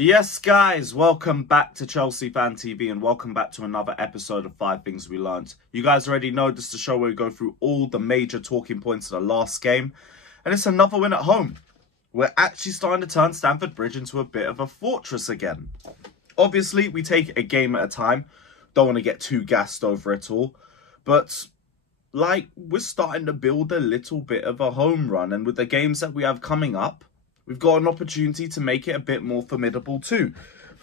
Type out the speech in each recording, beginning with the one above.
Yes, guys, welcome back to Chelsea Fan TV and welcome back to another episode of 5 Things We Learned. You guys already know this is the show where we go through all the major talking points of the last game. And it's another win at home. We're actually starting to turn Stamford Bridge into a bit of a fortress again. Obviously, we take a game at a time. Don't want to get too gassed over it all. But, we're starting to build a little bit of a home run. And with the games that we have coming up, we've got an opportunity to make it a bit more formidable too.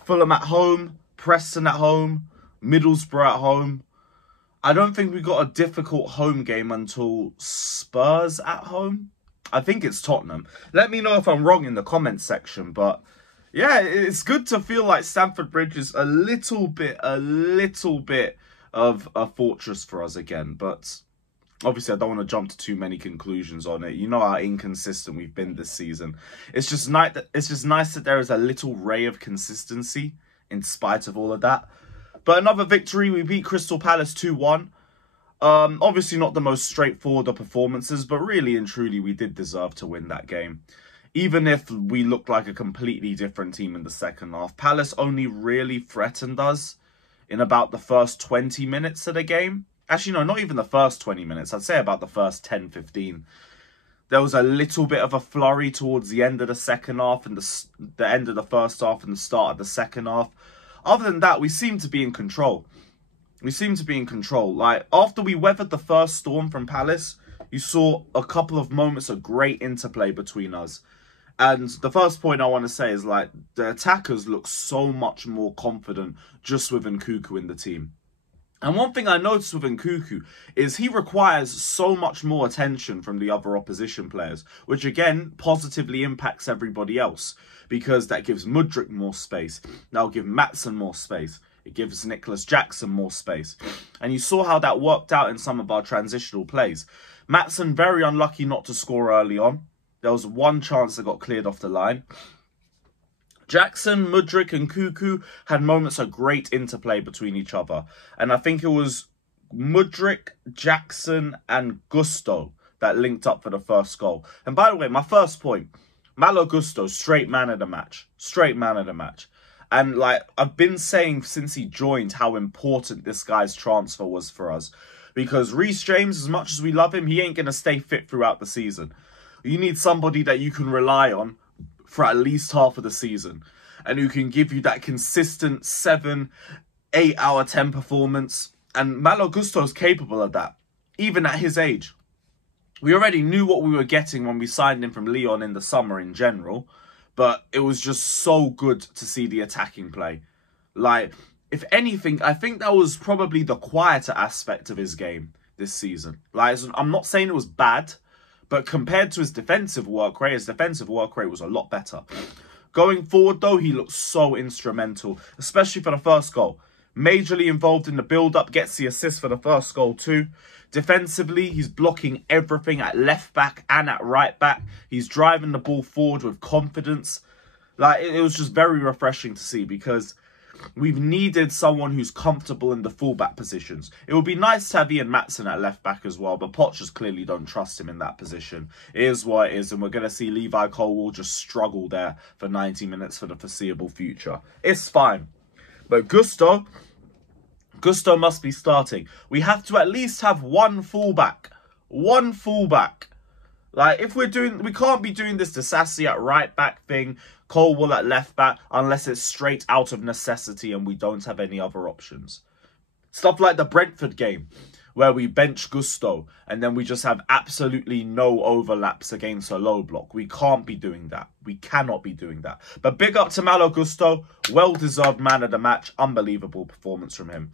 Fulham at home, Preston at home, Middlesbrough at home. I don't think we got a difficult home game until Spurs at home. I think it's Tottenham. Let me know if I'm wrong in the comments section. But yeah, it's good to feel like Stamford Bridge is a little bit of a fortress for us again. But obviously, I don't want to jump to too many conclusions on it. You know how inconsistent we've been this season. It's just nice that there is a little ray of consistency in spite of all of that. But another victory, we beat Crystal Palace 2-1. Obviously not the most straightforward of performances, but really and truly we did deserve to win that game. Even if we looked like a completely different team in the second half. Palace only really threatened us in about the first 20 minutes of the game. Actually, no, not even the first 20 minutes. I'd say about the first 10, 15. There was a little bit of a flurry towards the end of the second half and the end of the first half and the start of the second half. Other than that, we seem to be in control. After we weathered the first storm from Palace, you saw a couple of moments of great interplay between us. And the first point I want to say is, the attackers look so much more confident just with Nkunku in the team. And one thing I noticed with Nkunku is he requires so much more attention from the other opposition players, which again positively impacts everybody else because that gives Mudryk more space. That'll give Maatsen more space. It gives Nicholas Jackson more space. And you saw how that worked out in some of our transitional plays. Maatsen very unlucky not to score early on. There was one chance that got cleared off the line. Jackson, Mudryk and Nkunku had moments of great interplay between each other. And I think it was Mudryk, Jackson and Gusto that linked up for the first goal. And by the way, my first point, Malo Gusto, straight man of the match. And I've been saying since he joined how important this guy's transfer was for us. Because Reece James, as much as we love him, he ain't going to stay fit throughout the season. You need somebody that you can rely on for at least half of the season and who can give you that consistent 7, 8 out of 10 performance. And Malo Gusto's capable of that, even at his age. We already knew what we were getting when we signed him from Lyon in the summer in general, but it was just so good to see the attacking play. If anything, I think that was probably the quieter aspect of his game this season. I'm not saying it was bad, but compared to his defensive work rate, was a lot better. Going forward, though, he looks so instrumental, especially for the first goal. Majorly involved in the build-up, gets the assist for the first goal too. Defensively, he's blocking everything at left back and at right back. He's driving the ball forward with confidence. It was just very refreshing to see because we've needed someone who's comfortable in the fullback positions. It would be nice to have Ian Maatsen at left back as well, but Poch just clearly don't trust him in that position. It is what it is, and we're going to see Levi Colwill just struggle there for 90 minutes for the foreseeable future. It's fine. But Gusto must be starting. We have to at least have one fullback. If we can't be doing this Disasi at right back thing, Colwill at left back, unless it's straight out of necessity and we don't have any other options. Stuff like the Brentford game, where we bench Gusto and then we just have absolutely no overlaps against a low block. We can't be doing that. We cannot be doing that. But big up to Malo Gusto, well-deserved man of the match, unbelievable performance from him.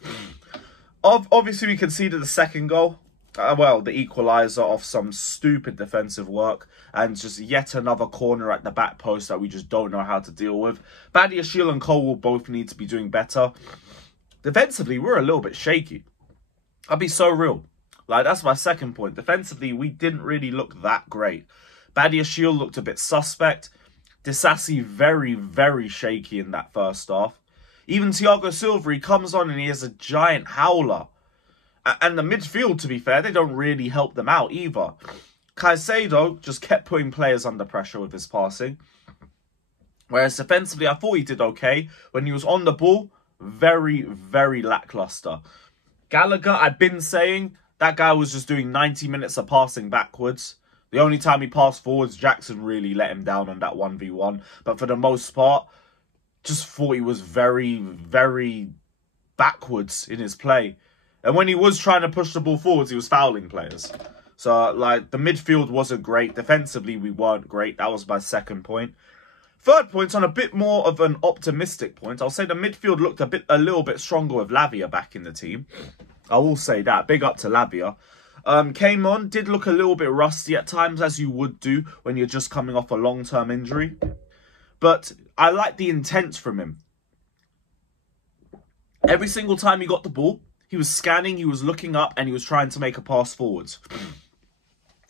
Obviously, we conceded the second goal. The equaliser off some stupid defensive work and just yet another corner at the back post that we just don't know how to deal with. Badiashile and Colwill both need to be doing better. Defensively, we're a little bit shaky. I'll be so real. That's my second point. Defensively, we didn't really look that great. Badiashile looked a bit suspect. Disasi very, very shaky in that first half. Even Thiago Silva, he comes on and he has a giant howler. And the midfield, to be fair, they don't really help them out either. Caicedo just kept putting players under pressure with his passing. Whereas defensively, I thought he did okay. When he was on the ball, very, very lackluster. Gallagher, I've been saying, that guy was just doing 90 minutes of passing backwards. The only time he passed forwards, Jackson really let him down on that 1v1. But for the most part, just thought he was very, very backwards in his play. And when he was trying to push the ball forwards, he was fouling players. So, like, the midfield wasn't great. Defensively, we weren't great. That was my second point. Third point, on a bit more of an optimistic point, I'll say the midfield looked a little bit stronger with Lavia back in the team. I will say that. Big up to Lavia. Came on, did look a little bit rusty at times, as you would do when you're just coming off a long-term injury. But I like the intent from him. Every single time he got the ball, he was scanning, he was looking up, and he was trying to make a pass forwards.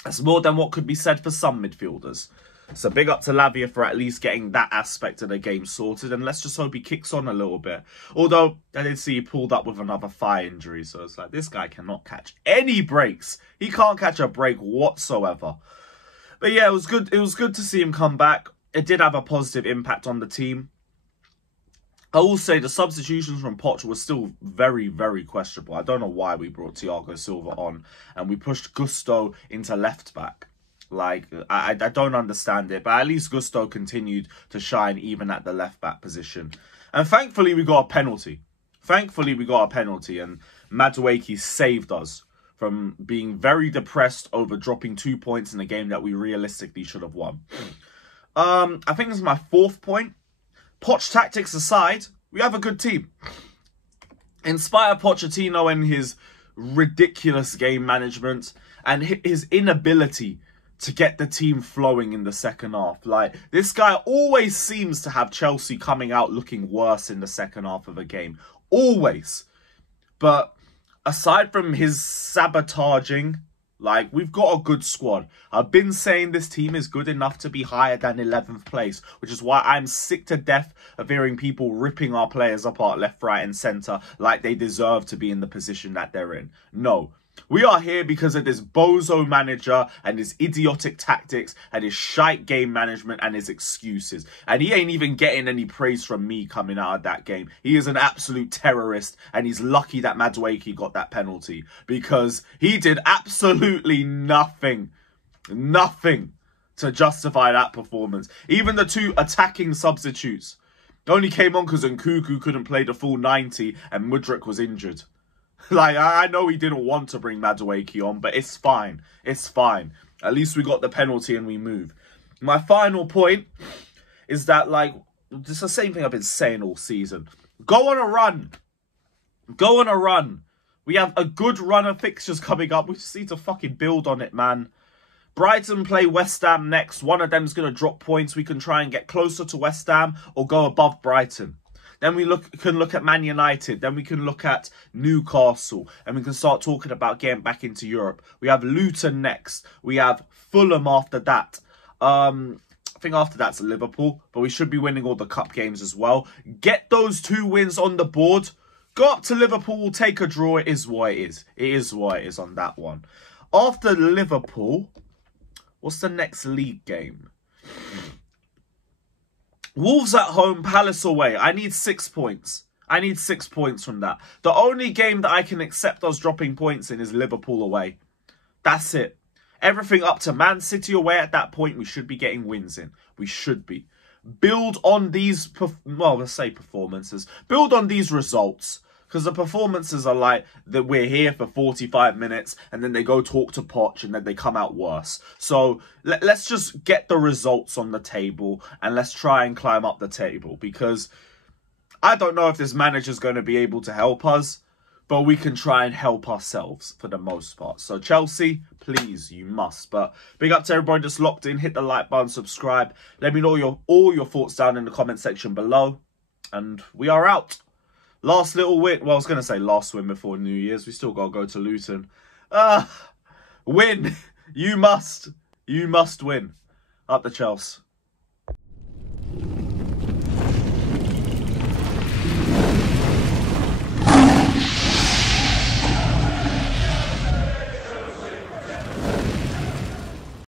That's more than what could be said for some midfielders. So big up to Lavia for at least getting that aspect of the game sorted. And let's just hope he kicks on a little bit. Although, I did see he pulled up with another thigh injury. So it's like, this guy cannot catch any breaks. He can't catch a break whatsoever. But yeah, it was good. It was good to see him come back. It did have a positive impact on the team. I will say the substitutions from Poch were still very, very questionable. I don't know why we brought Thiago Silva on and we pushed Gusto into left back. Like, I don't understand it, but at least Gusto continued to shine even at the left back position. And thankfully, we got a penalty. Thankfully, we got a penalty, and Madueke saved us from being very depressed over dropping 2 points in a game that we realistically should have won. I think this is my fourth point. Poch tactics aside, we have a good team. In spite of Pochettino and his ridiculous game management and his inability to get the team flowing in the second half. Like, this guy always seems to have Chelsea coming out looking worse in the second half of a game. Always. But aside from his sabotaging, like, we've got a good squad. I've been saying this team is good enough to be higher than 11th place, which is why I'm sick to death of hearing people ripping our players apart left, right and centre like they deserve to be in the position that they're in. No. We are here because of this bozo manager and his idiotic tactics and his shite game management and his excuses. And he ain't even getting any praise from me coming out of that game. He is an absolute terrorist, and he's lucky that Madueke got that penalty because he did absolutely nothing. Nothing to justify that performance. Even the two attacking substitutes only came on because Nkunku couldn't play the full 90 and Mudryk was injured. Like, I know he didn't want to bring Madueke on, but it's fine. It's fine. At least we got the penalty and we move. My final point is that, like, it's the same thing I've been saying all season. Go on a run. Go on a run. We have a good run of fixtures coming up. We just need to fucking build on it, man. Brighton play West Ham next. One of them's going to drop points. We can try and get closer to West Ham or go above Brighton. Then we can look at Man United. Then we can look at Newcastle. And we can start talking about getting back into Europe. We have Luton next. We have Fulham after that. I think after that's Liverpool. But we should be winning all the cup games as well. Get those 2 wins on the board. Go up to Liverpool. We'll take a draw. It is what it is. It is what it is on that one. After Liverpool, what's the next league game? Wolves at home, Palace away. I need 6 points. I need 6 points from that. The only game that I can accept us dropping points in is Liverpool away. That's it. Everything up to Man City away at that point, we should be getting wins in. We should be. Build on these, well, let's say performances. Build on these results. Because the performances are like that we're here for 45 minutes and then they go talk to Poch and then they come out worse. So let's just get the results on the table and let's try and climb up the table. Because I don't know if this manager's going to be able to help us, but we can try and help ourselves for the most part. So Chelsea, please, you must. But big up to everybody just locked in. Hit the like button, subscribe. Let me know all your thoughts down in the comment section below. And we are out. Last little win. Well, I was going to say last win before New Year's. We still got to go to Luton. Win. You must. You must win. Up the Chelsea.